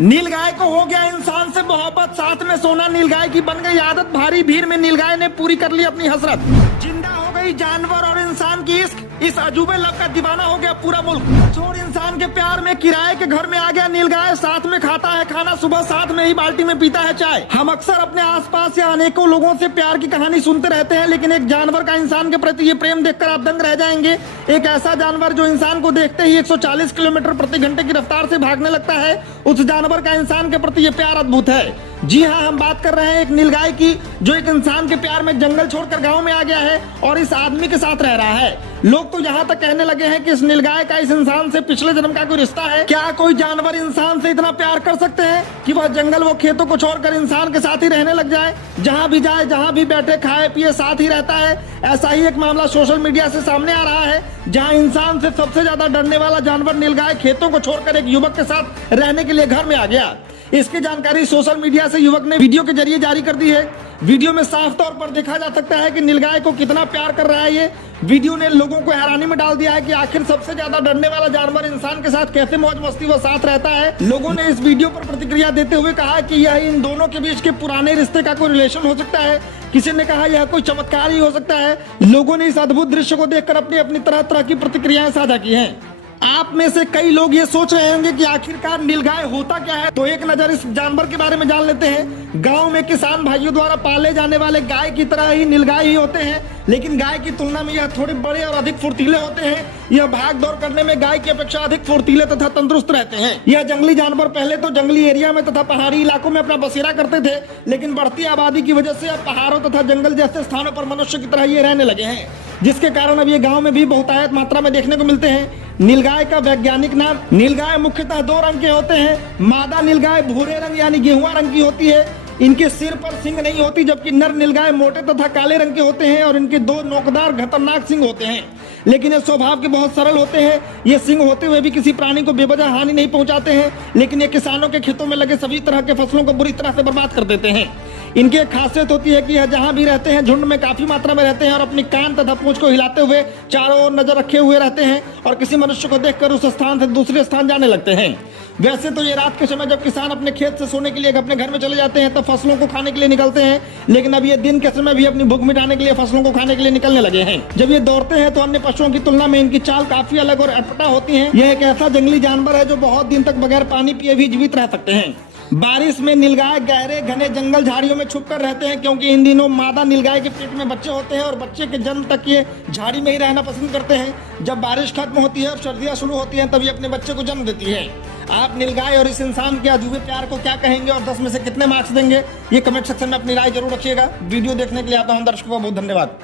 नीलगाय को हो गया इंसान से मोहब्बत, साथ में सोना नीलगाय की बन गई आदत। भारी भीड़ में नीलगाय ने पूरी कर ली अपनी हसरत। जिंदा हो गई जानवर और इंसान की इश्क, इस अजूबे लव का दीवाना हो गया पूरा मुल्क। छोड़ इंसान के प्यार में किराए के घर में आ गया नीलगाय। साथ में खाता है खाना, सुबह साथ में ही बाल्टी में पीता है चाय। हम अक्सर अपने आसपास या अनेकों लोगों से प्यार की कहानी सुनते रहते हैं, लेकिन एक जानवर का इंसान के प्रति ये प्रेम देखकर आप दंग रह जाएंगे। एक ऐसा जानवर जो इंसान को देखते ही 140 किलोमीटर प्रति घंटे की रफ्तार से भागने लगता है, उस जानवर का इंसान के प्रति ये प्यार अद्भुत है। जी हाँ, हम बात कर रहे हैं एक नीलगाय की, जो एक इंसान के प्यार में जंगल छोड़कर गांव में आ गया है और इस आदमी के साथ रह रहा है। लोग तो यहाँ तक कहने लगे हैं कि इस नीलगाय का इस इंसान से पिछले जन्म का कोई रिश्ता है। क्या कोई जानवर इंसान से इतना प्यार कर सकते हैं कि वह जंगल वो खेतों को छोड़कर इंसान के साथ ही रहने लग जाए? जहाँ भी जाए, जहाँ भी बैठे, खाए पिए साथ ही रहता है। ऐसा ही एक मामला सोशल मीडिया से सामने आ रहा है, जहाँ इंसान से सबसे ज्यादा डरने वाला जानवर नीलगाय खेतों को छोड़कर एक युवक के साथ रहने के लिए घर में आ गया। इसकी जानकारी सोशल मीडिया से युवक ने वीडियो के जरिए जारी कर दी है। वीडियो में साफ तौर पर देखा जा सकता है कि नीलगाय को कितना प्यार कर रहा है। ये वीडियो ने लोगों को हैरानी में डाल दिया है कि आखिर सबसे ज्यादा डरने वाला जानवर इंसान के साथ कैसे मौज मस्ती व साथ रहता है। लोगों ने इस वीडियो पर प्रतिक्रिया देते हुए कहा कि यह इन दोनों के बीच के पुराने रिश्ते का कोई रिलेशन हो सकता है। किसी ने कहा यह कोई चमत्कार ही हो सकता है। लोगों ने इस अद्भुत दृश्य को देखकर अपनी अपनी तरह तरह की प्रतिक्रियाएं साझा की हैं। आप में से कई लोग ये सोच रहे होंगे कि आखिरकार नीलगाय होता क्या है, तो एक नजर इस जानवर के बारे में जान लेते हैं। गांव में किसान भाइयों द्वारा पाले जाने वाले गाय की तरह ही नीलगाय ही होते हैं, लेकिन गाय की तुलना में यह थोड़े बड़े और अधिक फुर्तीले होते हैं। यह भाग दौड़ करने में गाय की अपेक्षा अधिक फुर्तीले तथा तंदुरुस्त रहते हैं। यह जंगली जानवर पहले तो जंगली एरिया में तथा पहाड़ी इलाकों में अपना बसेरा करते थे, लेकिन बढ़ती आबादी की वजह से अब पहाड़ों तथा जंगल जैसे स्थानों पर मनुष्य की तरह ये रहने लगे हैं, जिसके कारण अब ये गाँव में भी बहुतायत मात्रा में देखने को मिलते हैं। नीलगाय का वैज्ञानिक नाम, नीलगाय मुख्यतः दो रंग के होते हैं। मादा नीलगाय भूरे रंग यानी गेहुआ रंग की होती है। इनके सिर पर सींग नहीं होती, जबकि नर नीलगाय मोटे तथा काले रंग के होते हैं और इनके दो नोकदार खतरनाक सींग होते हैं। लेकिन ये स्वभाव के बहुत सरल होते हैं। ये सींग होते हुए भी किसी प्राणी को बेवजह हानि नहीं पहुंचाते हैं, लेकिन ये किसानों के खेतों में लगे सभी तरह के फसलों को बुरी तरह से बर्बाद कर देते हैं। इनकी एक खासियत होती है कि यह जहां भी रहते हैं झुंड में काफी मात्रा में रहते हैं और अपनी कान तथा पूंछ को हिलाते हुए चारों ओर नजर रखे हुए रहते हैं और किसी मनुष्य को देखकर उस स्थान से दूसरे स्थान जाने लगते हैं। वैसे तो ये रात के समय जब किसान अपने खेत से सोने के लिए अपने घर में चले जाते हैं तब फसलों को खाने के लिए निकलते हैं, लेकिन अब ये दिन के समय भी अपनी भूख मिटाने के लिए फसलों को खाने के लिए निकलने लगे हैं। जब ये दौड़ते हैं तो अन्य पशुओं की तुलना में इनकी चाल काफी अलग और अटपटा होती है। यह एक ऐसा जंगली जानवर है जो बहुत दिन तक बगैर पानी पिए भी जीवित रह सकते हैं। बारिश में नीलगाय गहरे घने जंगल झाड़ियों में छुपकर रहते हैं, क्योंकि इन दिनों मादा नीलगाय के पेट में बच्चे होते हैं और बच्चे के जन्म तक ये झाड़ी में ही रहना पसंद करते हैं। जब बारिश खत्म होती है और सर्दियां शुरू होती हैं, तब ये अपने बच्चे को जन्म देती है। आप नीलगाय और इस इंसान के अजूबे प्यार को क्या कहेंगे और 10 में से कितने मार्क्स देंगे, ये कमेंट सेक्शन में अपनी राय जरूर रखिएगा। वीडियो देखने के लिए आता हूं दर्शकों का बहुत धन्यवाद।